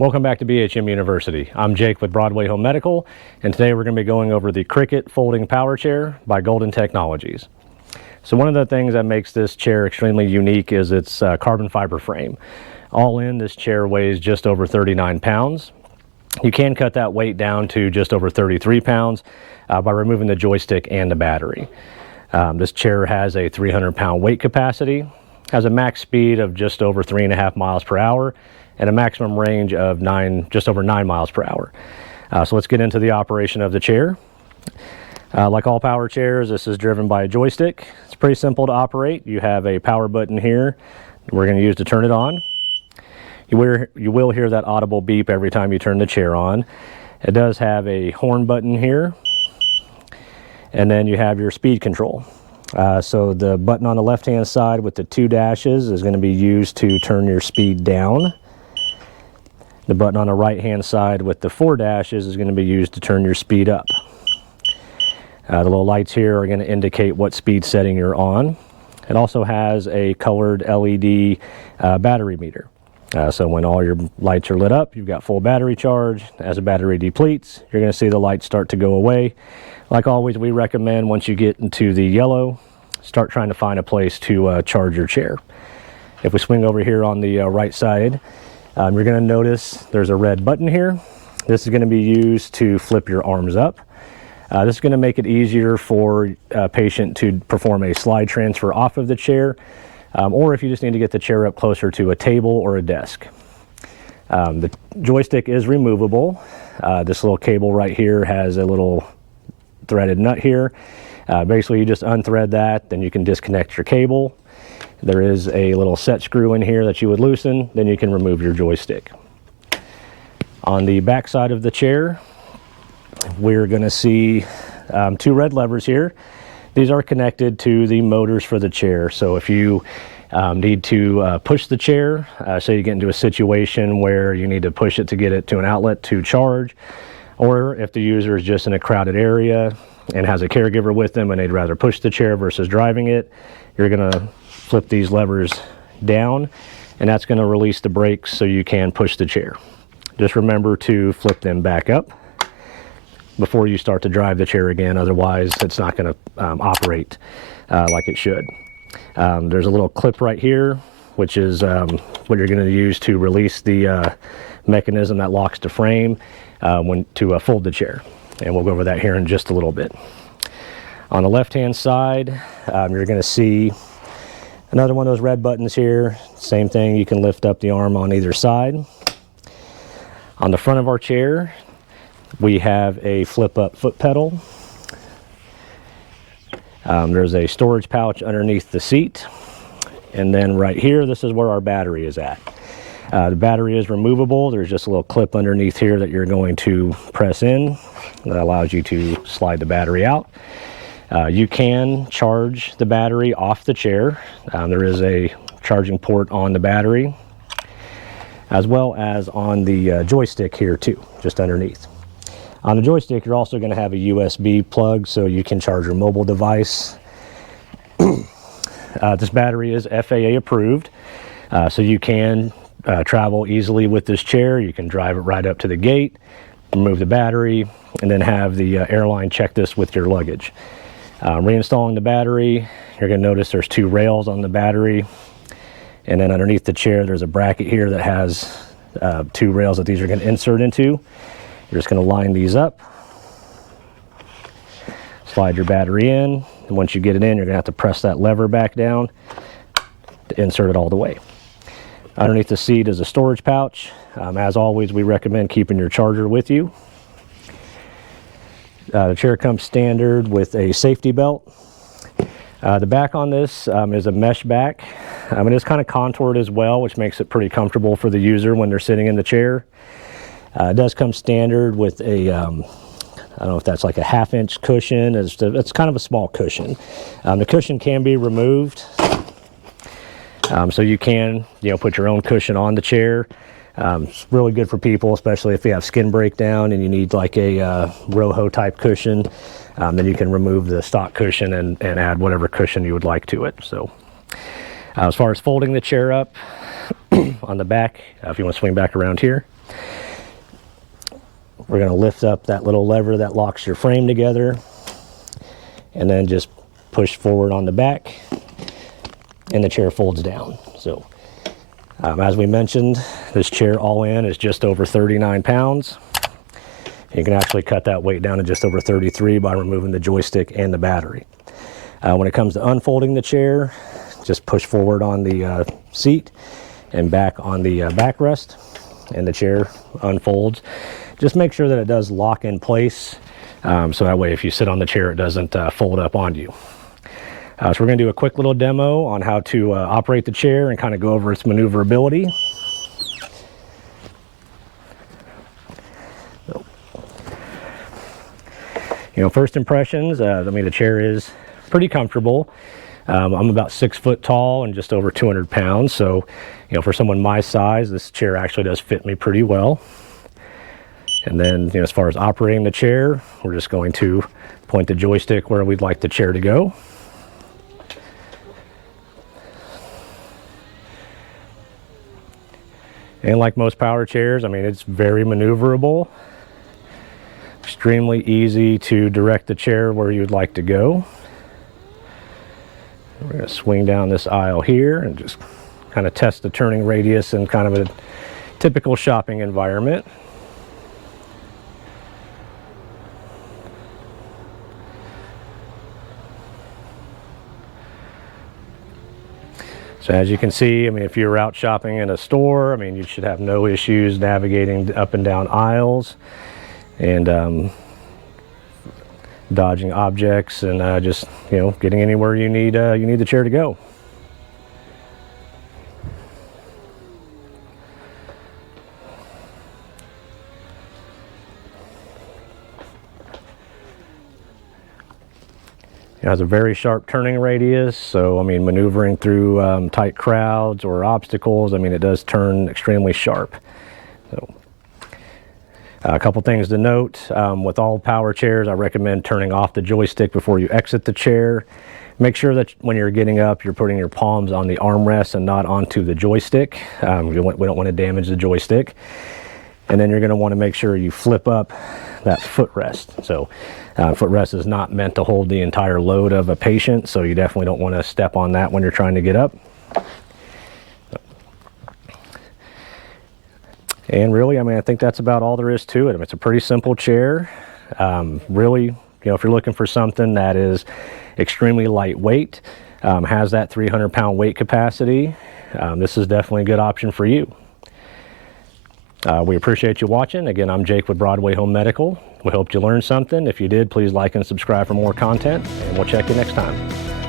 Welcome back to BHM University. I'm Jake with Broadway Home Medical, and today we're going to be going over the Cricket Folding Power Chair by Golden Technologies. So one of the things that makes this chair extremely unique is its carbon fiber frame. All in, this chair weighs just over 39 pounds. You can cut that weight down to just over 33 pounds by removing the joystick and the battery. This chair has a 300-pound weight capacity, has a max speed of just over 3.5 miles per hour, and a maximum range of just over 9 miles per hour. So let's get into the operation of the chair. Like all power chairs, this is driven by a joystick. It's pretty simple to operate. You have a power button here we're going to use to turn it on. You will hear that audible beep every time you turn the chair on. It does have a horn button here, and then you have your speed control. So the button on the left-hand side with the 2 dashes is going to be used to turn your speed down. The button on the right-hand side with the 4 dashes is going to be used to turn your speed up. The little lights here are going to indicate what speed setting you're on. It also has a colored LED battery meter. So when all your lights are lit up, you've got full battery charge. As the battery depletes, you're going to see the lights start to go away. Like always, we recommend once you get into the yellow, start trying to find a place to charge your chair. If we swing over here on the right side, you're going to notice there's a red button here. This is going to be used to flip your arms up. This is going to make it easier for a patient to perform a slide transfer off of the chair, or if you just need to get the chair up closer to a table or a desk. The joystick is removable. This little cable right here has a little threaded nut here. Basically, you just unthread that, then you can disconnect your cable. There is a little set screw in here that you would loosen, then you can remove your joystick. On the back side of the chair, we're going to see 2 red levers here. These are connected to the motors for the chair. So if you need to push the chair, say you get into a situation where you need to push it to get it to an outlet to charge, or if the user is just in a crowded area and has a caregiver with them and they'd rather push the chair versus driving it, you're going to flip these levers down, and that's going to release the brakes so you can push the chair. Just remember to flip them back up before you start to drive the chair again, otherwise it's not going to operate like it should. There's a little clip right here, which is what you're going to use to release the mechanism that locks the frame to fold the chair, and we'll go over that here in just a little bit. On the left-hand side, you're going to see another one of those red buttons here. Same thing, you can lift up the arm on either side. On the front of our chair, we have a flip-up foot pedal. There's a storage pouch underneath the seat. And then right here, this is where our battery is at. The battery is removable. There's just a little clip underneath here that you're going to press in. That allows you to slide the battery out. You can charge the battery off the chair. There is a charging port on the battery, as well as on the joystick here too, just underneath. On the joystick, you're also going to have a USB plug so you can charge your mobile device. This battery is FAA approved, so you can travel easily with this chair. You can drive it right up to the gate, remove the battery, and then have the airline check this with your luggage. Reinstalling the battery, you're going to notice there's 2 rails on the battery, and then underneath the chair there's a bracket here that has 2 rails that these are going to insert into. You're just going to line these up, slide your battery in, and once you get it in, you're going to have to press that lever back down to insert it all the way. Underneath the seat is a storage pouch. As always, we recommend keeping your charger with you. The chair comes standard with a safety belt. The back on this is a mesh back. It is kind of contoured as well, which makes it pretty comfortable for the user when they're sitting in the chair. It does come standard with a, I don't know if that's like a 1/2-inch cushion. It's kind of a small cushion. The cushion can be removed, so you can put your own cushion on the chair. It's really good for people, especially if you have skin breakdown and you need like a Roho type cushion. Then you can remove the stock cushion and add whatever cushion you would like to it. So as far as folding the chair up on the back, if you want to swing back around here, We're going to lift up that little lever that locks your frame together, and then just push forward on the back, and the chair folds down. So as we mentioned, this chair all in is just over 39 pounds. You can actually cut that weight down to just over 33 by removing the joystick and the battery. When it comes to unfolding the chair, just push forward on the seat and back on the backrest, and the chair unfolds. Just make sure that it does lock in place, so that way if you sit on the chair, it doesn't fold up on you. So we're going to do a quick little demo on how to operate the chair and kind of go over its maneuverability. You know, first impressions, I mean, the chair is pretty comfortable. I'm about 6 foot tall and just over 200 pounds. So, you know, for someone my size, this chair actually does fit me pretty well. And then, you know, as far as operating the chair, we're just going to point the joystick where we'd like the chair to go. And like most power chairs, I mean, it's very maneuverable. Extremely easy to direct the chair where you'd like to go. We're going to swing down this aisle here and just kind of test the turning radius in kind of a typical shopping environment. So as you can see, I mean, if you're out shopping in a store, I mean, you should have no issues navigating up and down aisles and dodging objects and just, you know, getting anywhere you need the chair to go. It has a very sharp turning radius, so I mean, maneuvering through tight crowds or obstacles, I mean, it does turn extremely sharp. So, a couple things to note, with all power chairs, I recommend turning off the joystick before you exit the chair. Make sure that when you're getting up, you're putting your palms on the armrest and not onto the joystick. We don't want to damage the joystick. And then you're going to want to make sure you flip up that footrest. So footrest is not meant to hold the entire load of a patient, so you definitely don't want to step on that when you're trying to get up. And really, I mean, I think that's about all there is to it. I mean, it's a pretty simple chair. Really, you know, if you're looking for something that is extremely lightweight, has that 300-pound weight capacity, this is definitely a good option for you. We appreciate you watching. Again, I'm Jake with Broadway Home Medical. We hope you learned something. If you did, please like and subscribe for more content, and we'll check you next time.